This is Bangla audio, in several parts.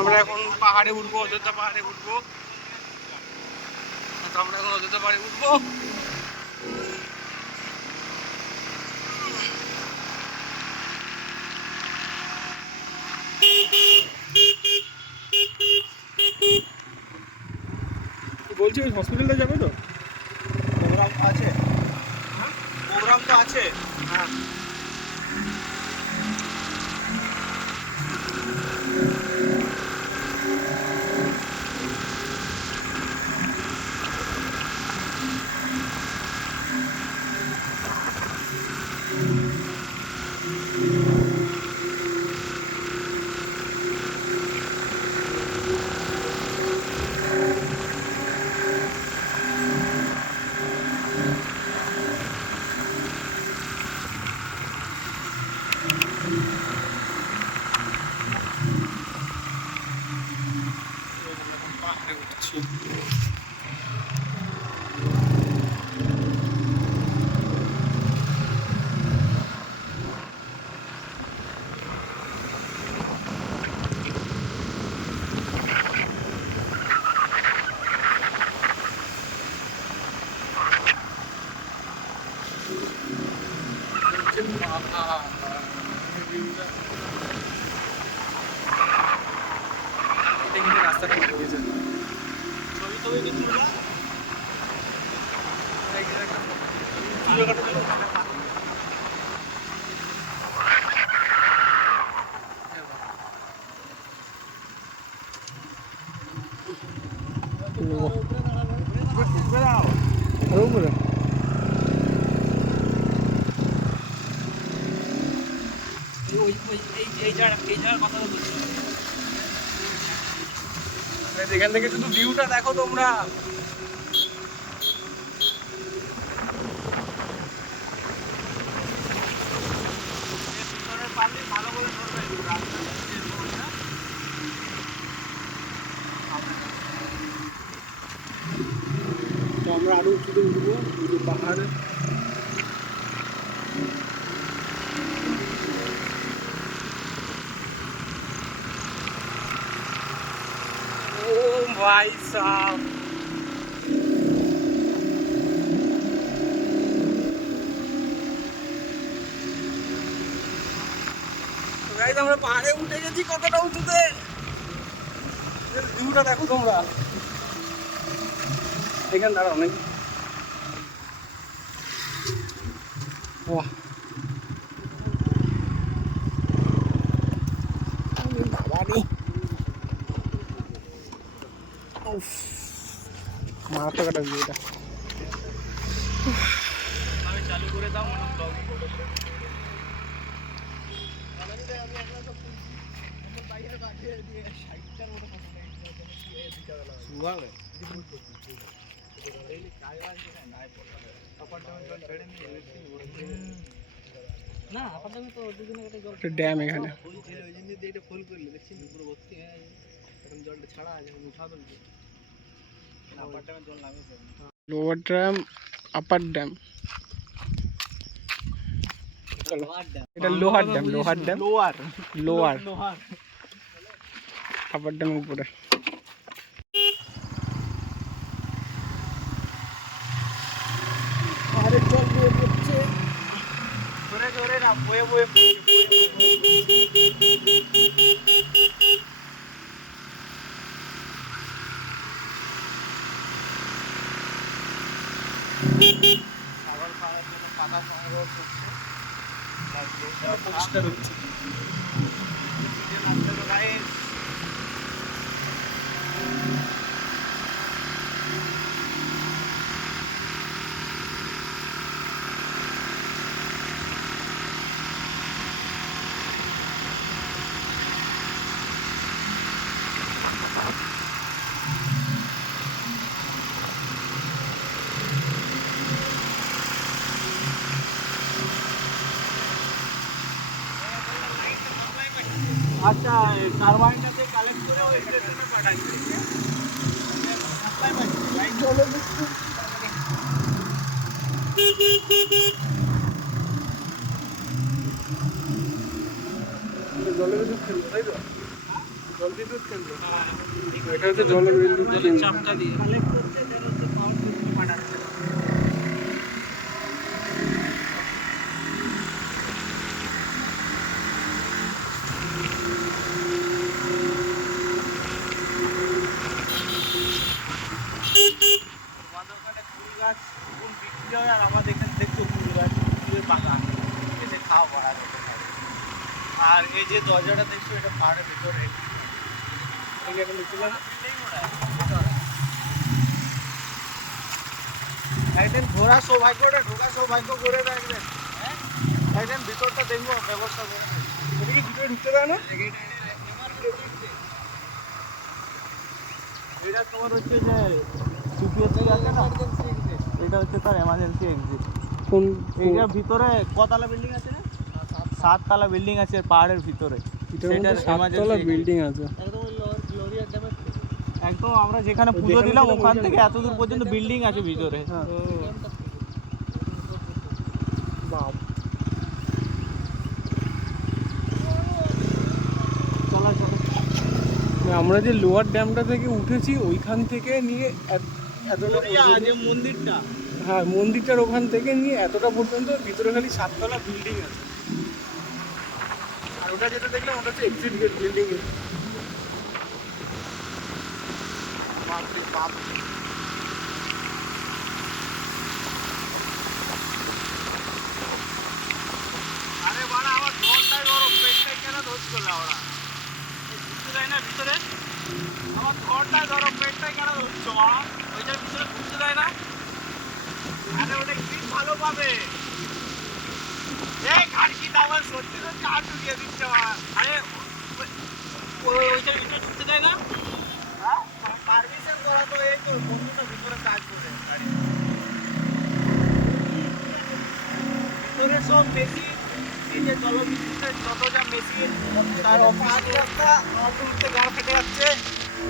আমরা এখন পাহাড়ে উঠবো, অযোধ্যা পাহাড়ে উঠবো। আমরা এখন অযোধ্যা পাহাড়ে উঠবো। বলছি ওই হসপিটালটা যাবে তো? প্রোগ্রাম তো আছে। হ্যাঁ, প্রোগ্রাম তো আছে। হ্যাঁ, পাহাড়ে উঠছি। রাস্তাটা হয়েছে ছবি টবি কিছু না। এখান থেকে শুধু ভিউটা দেখো তোমরা। ভালো করে ধরবে। তো আমরা আরো উঁচুতে উঠবো, উঁচু পাহাড়ে। ও ভাই সাহেব, গাইস আমরা পাহাড়ে উঠে গেছি কতটা উঁচুতে। ভিউটা দেখো তোমরা। এখানে দাঁড়াও নাকি? বাহ, বাবারে মারাত্মক একটা ভিউটা। আমি চালু করে দাও মনে ব্লগ ফটো বাইরে বাঁধিয়ে দিয়ে সাইডটার মতো ফটো নেই সুভাবে না আপাতত তো দুদিন আগে জল ড্যাম এখানে ফুল ছিল ওই জন্য দিয়ে এটা ফুল করলে দেখছিস পুরো ভর্তি হয়ে এখন জলটা ছাড়া আছে উঠা তুলছে আপার ড্যামে জল নামে লোয়ার ড্যাম, আপার ড্যাম। এটা লোহার ড্যাম, লোহার ড্যাম, লোয়ার লোয়ার, লোহার আপার ড্যাম উপরে। আরে জল বয়ে পড়ছে জোরে জোরে না বয়ে বয়ে ছাগল খাওয়ার জন্য পাতা সংগ্রহ করছে পরিষ্কার হচ্ছে আচ্ছা টারবাইনটাতে কালেক্ট করে ওই স্টেশনে পাঠাচ্ছি সাপ্লাই পাচ্ছি লাইন চলে কেন্দ্র। এটা হচ্ছে জলবিদ্যুৎ কেন্দ্র। চাপটা দিয়ে কালেক্ট করছে, দেন হচ্ছে পাওয়ার সিস্টেম পাঠাচ্ছে। আমাদের ওখানে ফুল গাছ ফুল বিক্রি হয়, আর আমাদের এখানে দেখতো ফুল গাছ ফুলের বাগান, এসে খাওয়া পড়া যেতে পারে। আর এই যে দরজাটা দেখছো, এটা পাহাড়ের ভিতরে। এই এখন নিচে যাবে, একদিন ঘোরা সৌভাগ্যটা ঢোকা সৌভাগ্য করে রাখবেন। হ্যাঁ, একদিন ভিতরটা দেখবো, ব্যবস্থা করে এদিকে ভিতরে ঢুকতে দেয় না? এটা তোমার হচ্ছে যে সিপিএসসি আছে না, এটা হচ্ছে তার এমার্জেন্সি এক্সিট। কোন এইটার ভিতরে কতলা বিল্ডিং আছে না? 7 তলা বিল্ডিং আছে পাহাড়ের ভিতরে। এটার মধ্যে 7 তলা বিল্ডিং আছে? একদম আমরা যেখানে পুজো দিলাম ওখান থেকে এত দূর পর্যন্ত বিল্ডিং আছে ভিতরে। বাপ, চলো চলো। আমরা যে লোয়ার ড্যামটা থেকে উঠেছি ওইখান থেকে নিয়ে এতটা যে মন্দিরটা, হ্যাঁ মন্দিরটার ওখান থেকে নিয়ে এতটা পর্যন্ত ভিতরে খালি 7 তলা বিল্ডিং আছে। আর ওটা যেটা দেখলাম ওটা হচ্ছে এক্সিট গেট বিল্ডিং এর। বাপরে বাপ। আরে বাড়া, আমার ঢোলটাই গরম, পেটটাই কেন ধরছিল না ওরা? ঢুকতে দেয় না ভিতরে? আমার ঢোলটাই গরম, পেটটাই কেন ধরছো বাড়া? ওইটার ভিতরে ঢুকতে দেয় না? আরে ওটা গ্রিপ ভালো পাবে। এই খাড়কিটা আমার সত্যি সত্যি হাত ঢুকিয়ে দিচ্ছে বাড়া। আরে ওইটার ভিতরে ঢুকতে দেয় না? হ্যাঁ, পারমিশন করা তো এই তো বন্ধুটা ভিতরে কাজ করে গাড়ি। ভিতরে সব মেশিন, এই যে জলবিদ্যুতের যত যা মেশিন, তার অফিস রাস্তা, উঠতে গা ফেটে যাচ্ছে।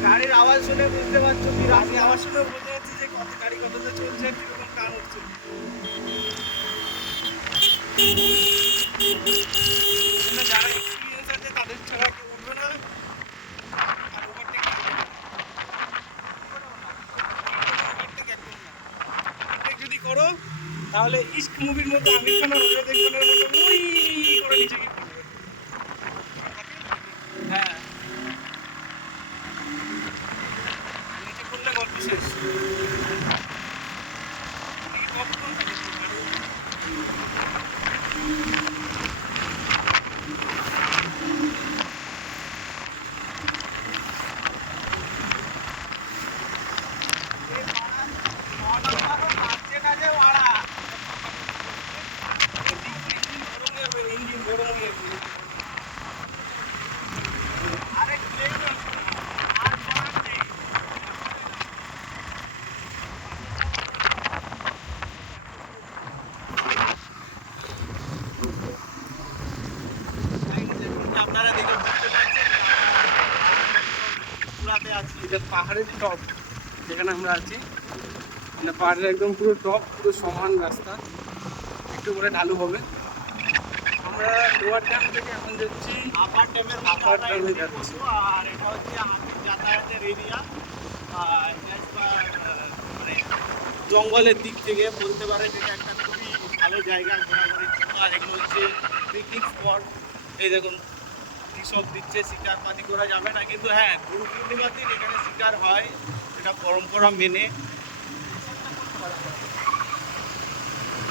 গাড়ির আওয়াজ শুনে বুঝতে পারছো, কি রাস্তার আওয়াজ শুনে বুঝতে পারছি যে কত গাড়ি কতটা চলছে, কিরকম টান হচ্ছে। যারা এক্সপিরিয়েন্স আছে তাদের ছাড়া কেউ উঠবে না। আর ওভারটেক যদি করো তাহলে ইস্ক মুভির মতো আমির খান আর অজয় দেবগনের মতো ওই করে নিচে গিয়ে পড়বে। হ্যাঁ, নিচে পড়লে গল্প শেষ। কখন থাকে ইঞ্জিন গরম হয়ে গেছে। আরে আর করার নেই। আপনারা দেখে বুঝতে পারছেন পুরাতে আছি। এটা পাহাড়ের টপ যেখানে আমরা আছি, মানে পাহাড়ের একদম পুরো টপ, পুরো সমান রাস্তা, একটু করে ঢালু হবে। আমরা লোয়ার ড্যাম থেকে এখন যাচ্ছি আপার ড্যামের আপার ড্যামে যাচ্ছি। আর এটা হচ্ছে হাতির যাতায়াতের এরিয়া। মানে জঙ্গলের দিক থেকে বলতে পারেন এটা একটা খুবই ভালো জায়গা ঘোরাঘুরির জন্য। আর এগুলো হচ্ছে পিকনিক স্পট। এই দেখুন কৃষক দিচ্ছে, শিকার পাতি করা যাবে না, কিন্তু হ্যাঁ গুরু পূর্ণিমার দিন এখানে শিকার হয়, এটা পরম্পরা মেনে।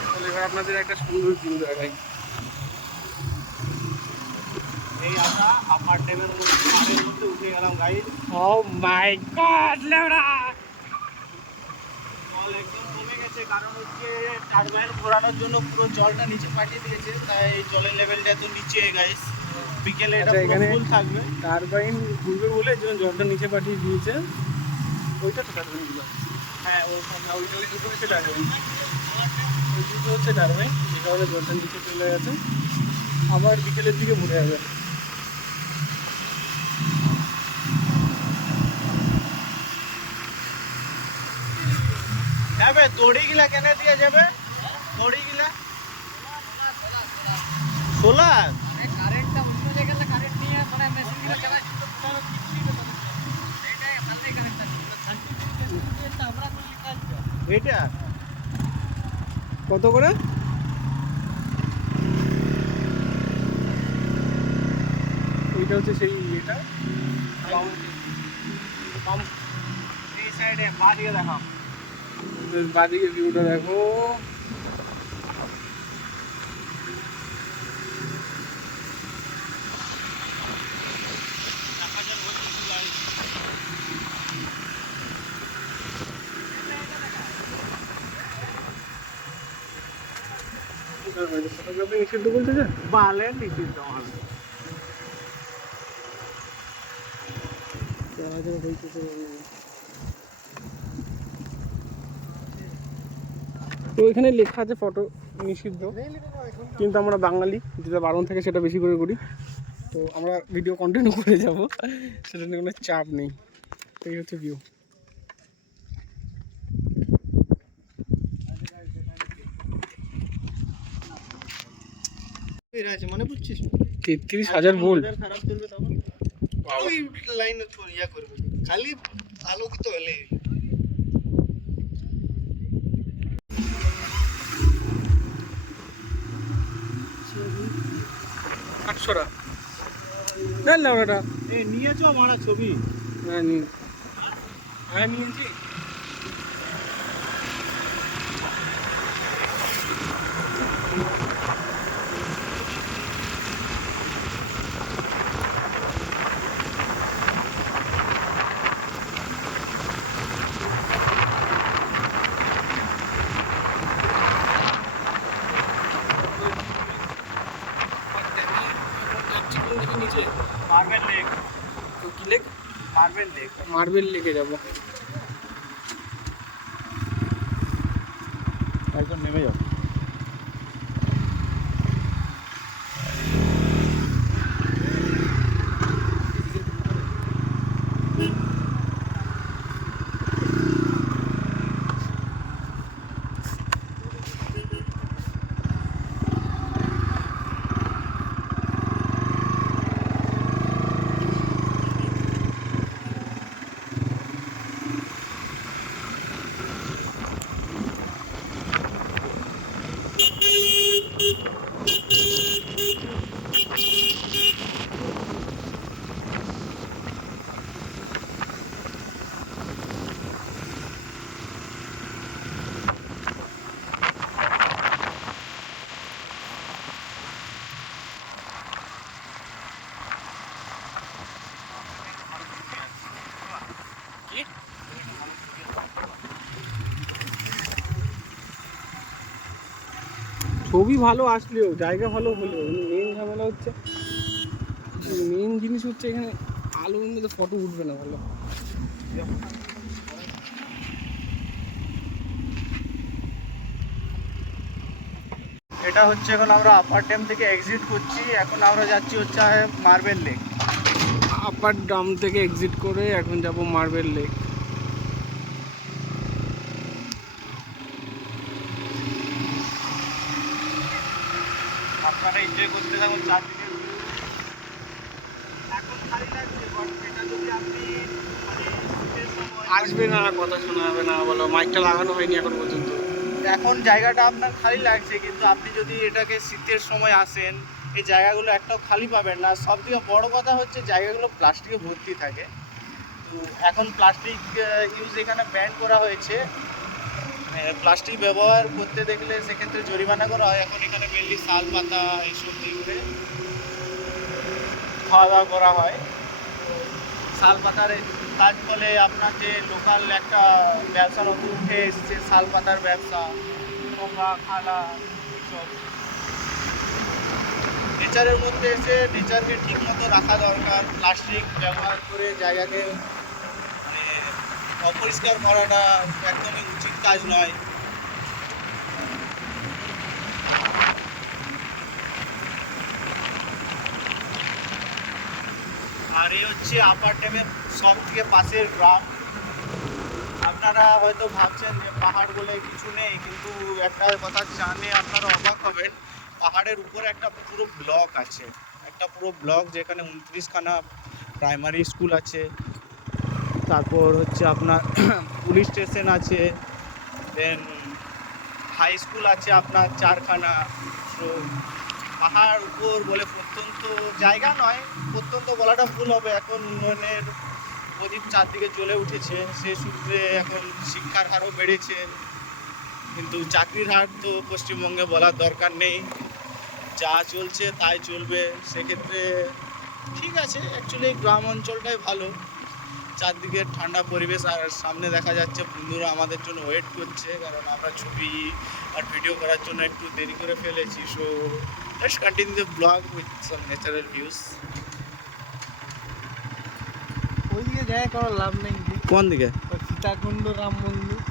তাহলে এবার আপনাদের একটা সুন্দর ভিউ দেখাই। এই আমরা আপার ড্যামের মধ্যে পাহাড়ের মধ্যে উঠে গেলাম গাইড। ও মাই গড লেবড়া, জল একদম কমে গেছে, কারণ হচ্ছে টারবাইন ঘোরানোর জন্য পুরো জলটা নিচে পাঠিয়ে দিয়েছে, তাই জলের লেভেলটা এত নিচে গাইস। বিকেলে এটা পুরো এখানে ফুল থাকবে। টারবাইন ঘুরবে বলে এই জন্য জলটা নিচে পাঠিয়ে দিয়েছে। ওইটা তো টারবাইন গুলো, হ্যাঁ ওখানে ওইটা দুটো হচ্ছে টারবাইন, ওই দুটো হচ্ছে টারবাইন, যে কারণে জলটা নিচে চলে গেছে। আবার বিকেলের দিকে ভরে যাবে। যাবে দড়ি গিলা কেন দিয়ে যাবে? দড়ি গিলা সোলার কারেন্টটা অন্য জায়গাতে কারেন্ট নিয়ে মানে মেশিন গিলা চালাচ্ছি তো এটা কত করে? ওইটা হচ্ছে সেই এটা এই সাইডে বাঁ দিকে দেখাও। বাদিকে ভিউটা দেখো। ফটোগ্রাফি নিষিদ্ধ বলতে যে বালে নিষিদ্ধ আমার। তো এখানে লেখা আছে ফটো নিষিদ্ধ, কিন্তু আমরা বাঙালি, যেটা বারণ থেকে সেটা বেশি করে করি। তো আমরা ভিডিও কন্টিনিউ করে যাব, সেটা নিয়ে কোনো চাপ নেই। এই হচ্ছে ভিউ। মনে পড়ছিস 33,000 ভোল্ট। খারাপ চলবে তখন ওই লাইন ইয়া করবে খালি আলোকিত হলে। আটশোটা না না ওটা নিয়েছো মারা ছবি? হ্যাঁ নিয়েছি। Marble lake. তো কি লেক? Marble lake. মার্বেল লেকে যাবো। একদম নেমে যাও। ছবি ভালো আসলেও, জায়গা ভালো হলেও, মেন ঝামেলা হচ্ছে, মেন জিনিস হচ্ছে এখানে আলোর মধ্যে ফটো উঠবে না ভালো। এটা হচ্ছে এখন আমরা আপার ড্যাম থেকে এক্সিট করছি। এখন আমরা যাচ্ছি হচ্ছে মার্বেল লেক। আপার ড্যাম থেকে এক্সিট করে এখন যাব মার্বেল লেক। আপনারা এনজয় করতে থাকুন চারদিকে। এখন খালি লাগছে বাট এটা যদি আপনি মানে শীতের সময় আসবে না, কথা শোনা যাবে না, বলো মাইকটা লাগানো হয়নি এখন পর্যন্ত। এখন জায়গাটা আপনার খালি লাগছে, কিন্তু আপনি যদি এটাকে শীতের সময় আসেন এই জায়গাগুলো একটাও খালি পাবেন না। সব থেকে বড় কথা হচ্ছে জায়গাগুলো প্লাস্টিকে ভর্তি থাকে। তো এখন প্লাস্টিক ইউজ এখানে ব্যান করা হয়েছে। প্লাস্টিক ব্যবহার করতে দেখলে সেক্ষেত্রে জরিমানা করা হয়। এখন এখানে মেনলি শাল পাতা এইসব দিয়ে করে খাওয়া দাওয়া করা হয়। শাল পাতার তার ফলে আপনার যে লোকাল একটা ব্যবসা নতুন উঠে এসছে, শাল পাতার ব্যবসা, টোকা খালা এইসব। নেচারের মধ্যে এসে নেচারকে ঠিক মতো রাখা দরকার। প্লাস্টিক ব্যবহার করে জায়গাকে মানে অপরিষ্কার করাটা একদমই উচিত কাজ নয়। আর এই হচ্ছে আপার ড্যামের সব থেকে পাশের গ্রাম। আপনারা হয়তো ভাবছেন যে পাহাড় বলে কিছু নেই, কিন্তু একটা কথা জানে আপনারা অবাক হবেন, পাহাড়ের উপরে একটা পুরো ব্লক আছে। একটা পুরো ব্লক যেখানে 29খানা প্রাইমারি স্কুল আছে। তারপর হচ্ছে আপনার পুলিশ স্টেশন আছে, দেন হাই স্কুল আছে আপনার চারখানা। তো পাহাড় উপর বলে প্রত্যন্ত জায়গা নয়, প্রত্যন্ত বলাটা ভুল হবে, এখন উন্নয়নের প্রদীপ চারদিকে জ্বলে উঠেছে, সে সূত্রে এখন শিক্ষার হারও বেড়েছে, কিন্তু চাকরির হার তো পশ্চিমবঙ্গে বলার দরকার নেই, যা চলছে তাই চলবে। সেক্ষেত্রে ঠিক আছে, অ্যাকচুয়ালি গ্রাম অঞ্চলটাই ভালো, চারদিকে ঠান্ডা পরিবেশ, আর সামনে দেখা যাচ্ছে বন্ধুরা আমাদের জন্য ওয়েট করছে, কারণ আমরা ছবি আর ভিডিও করার জন্য একটু দেরি করে ফেলেছি। So let's continue the blog with some natural views. ওইদিকে যায় করার লাভ নেই। কোন দিকে? সীতাকুণ্ড রাম মন্দির।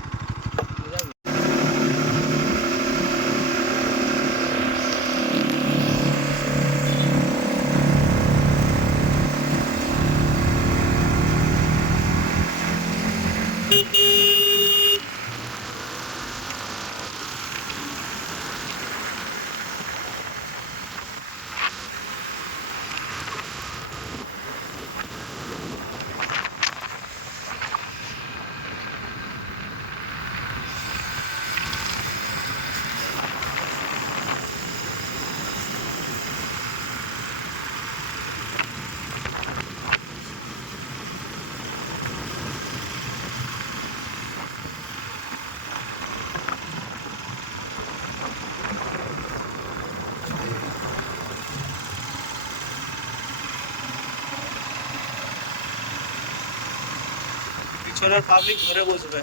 পিছনের পাবলিক ধরে বসবে।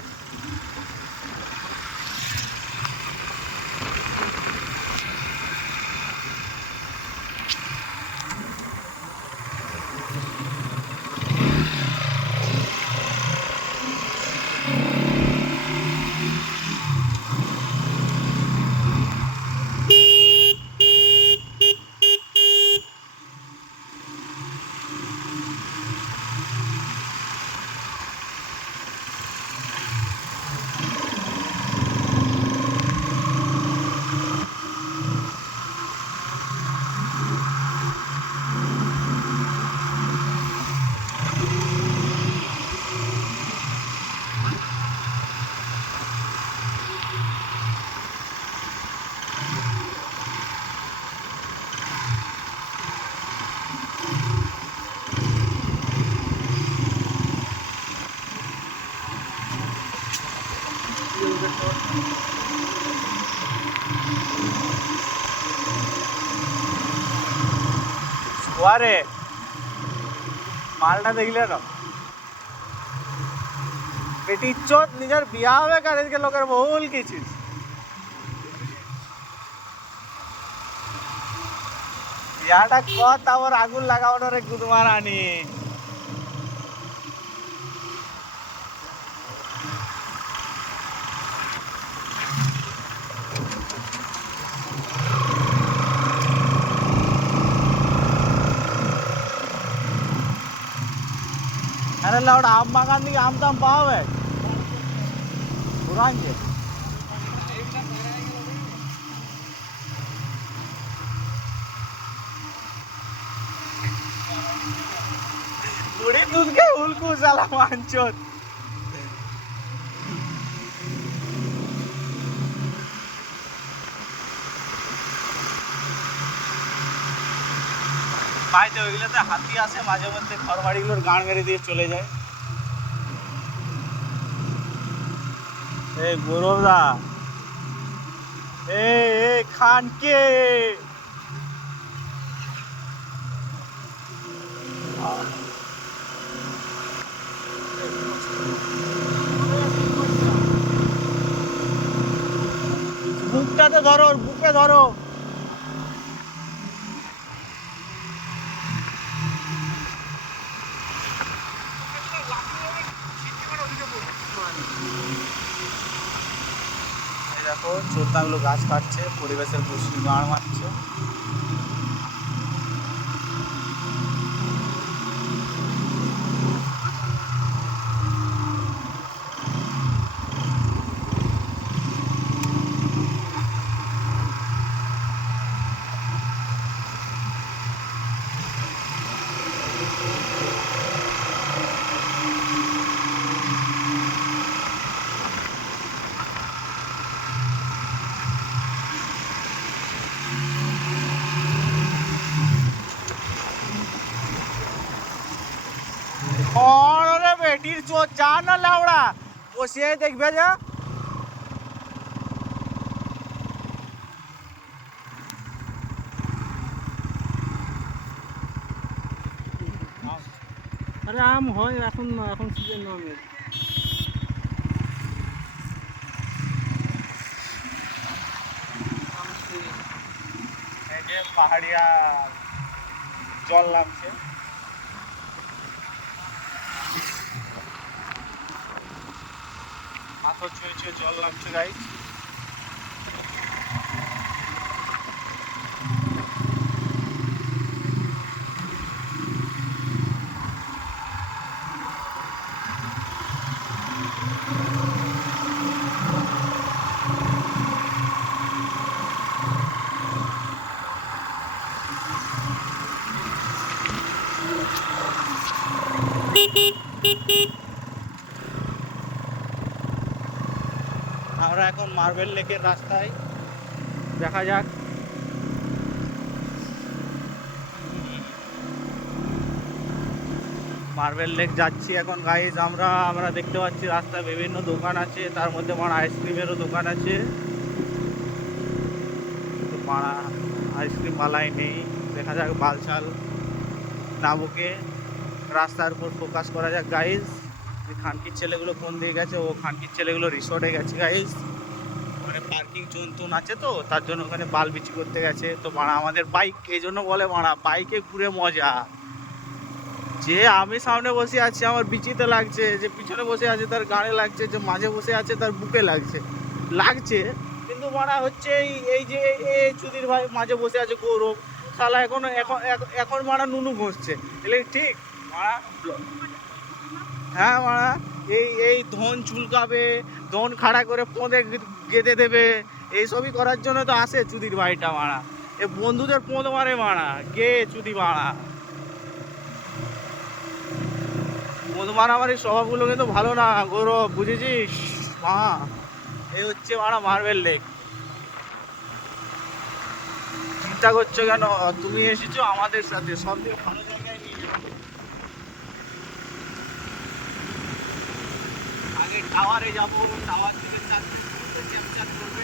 ওয়ারে মালটা দেখলে না বেটি চোদ নিজের বিয়া হবে কারেজকে লোকের বহুল কিছু বিয়াটা কর, তারপর আগুন লাগানোর এক গুদমার আনি। अरे लाउड आम बागान दिखे आम ताम पाव है पुरान के बुढ़ी दूध के उल्कू साला मांचोत পাইতে ওইগুলোতে হাতি আসে মাঝে মধ্যে, ঘরবাড়িগুলোর গাঁড় মেরে দিয়ে চলে যায়। এই গৌরবদা, এই খানকে বুকটাতে ধরো, বুকে ধরো। দেখো চোরতাগুলো গাছ কাটছে, পরিবেশের দূষণ গাঁড় মারছে। বেটির চোর যা না লাউড়া বসিয়ে দেখবে যা। আরে আম হয় এখন না, এখন সিজন না আমের। এই যে পাহাড়িয়া জল নামছে, পাথর ছুঁয়ে ছুঁয়ে জল নামছে গাইস। আমরা এখন মার্বেল লেকের রাস্তায়, দেখা যাক। মার্বেল লেক যাচ্ছি এখন গাইজ। আমরা দেখতে পাচ্ছি রাস্তায় বিভিন্ন দোকান আছে, তার মধ্যে আমার আইসক্রিমেরও দোকান আছে। তো মারা আইসক্রিম মালাই নেই, দেখা যাক বালছাল নাবুকে রাস্তার উপর ফোকাস করা যাক গাইজ। খানকির ছেলেগুলো কোন দিকে গেছে? ও খানকির ছেলেগুলো রিসোর্টে গেছে গাইজ। ওখানে পার্কিং জোন আছে তো, তার জন্য ওখানে বাল বিচি করতে গেছে। তো মারা আমাদের বাইক, এই জন্য বলে মারা বাইকে ঘুরে মজা। যে আমি সামনে বসে আছি আমার বিচিতে লাগছে, যে পিছনে বসে আছে তার গাড়ে লাগছে, যে মাঝে বসে আছে তার বুকে লাগছে। কিন্তু মারা হচ্ছে এই যে এই চুদির ভাই মাঝে বসে আছে গৌরব, শালা এখন মারা নুনু ঘষছে। এলে ঠিক মারা? হ্যাঁ মারা, এই ধন চুলকাবে, ধন খাড়া করে পোঁদে গেঁথে দেবে, এইসবই করার জন্য তো আসে চুদির ভাইটা মারা। এ বন্ধুদের পোঁদ মারে মারা, গে চুদি মারা। পোঁদ মারামারির স্বভাবগুলো কিন্তু ভালো না গৌরব, বুঝেছিস? মা, এই হচ্ছে মারা মার্বেল লেক। চিন্তা করছো কেন? তুমি এসেছো আমাদের সাথে, সব থেকে ভালো জায়গায় নিয়ে যাবো। আগে টাওয়ারে যাবো, টাওয়ার থেকে ক্যাপচার করবে।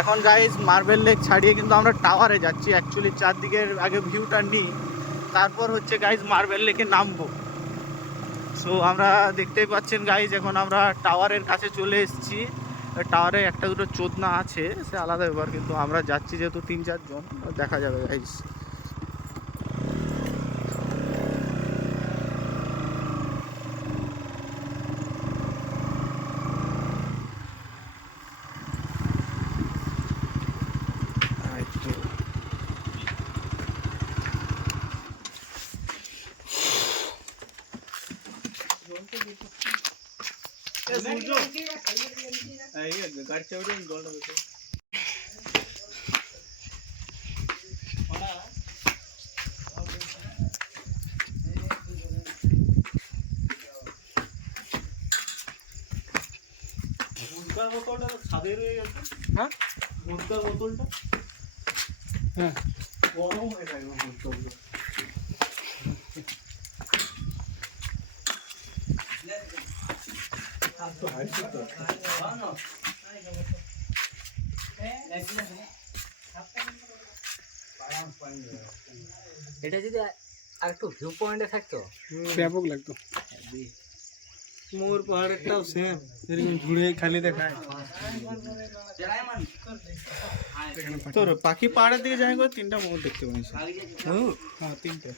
এখন গাইজ মার্বেল লেক ছাড়িয়ে কিন্তু আমরা টাওয়ারে যাচ্ছি। অ্যাকচুয়ালি চারদিকের আগে ভিউটা নিই, তারপর হচ্ছে গাইজ মার্বেল লেকে নামবো। সো আমরা দেখতেই পাচ্ছেন গাইজ, এখন আমরা টাওয়ারের কাছে চলে এসেছি। টাওয়ারে একটা দুটো চোদনা আছে, সে আলাদা ব্যাপার, কিন্তু আমরা যাচ্ছি যেহেতু 3-4 জন, দেখা যাবে গাইজ। বোতলটা ছাদে রয়ে গেছে। হ্যাঁ ভুট্টার বোতলটা হ্যাঁ গরম হয়ে থাকবে বোতলটা। এটা যদি আর একটু ভিউ পয়েন্টে থাকতো ব্যাপক লাগতো। মোর পাহাড়েরটাও সেম, এরকম ঘুরে খালি দেখায়। তোর পাখি পাহাড়ের দিকে যাই করে 3টা মোর দেখতে পেয়েছি। হ্যাঁ 3টে।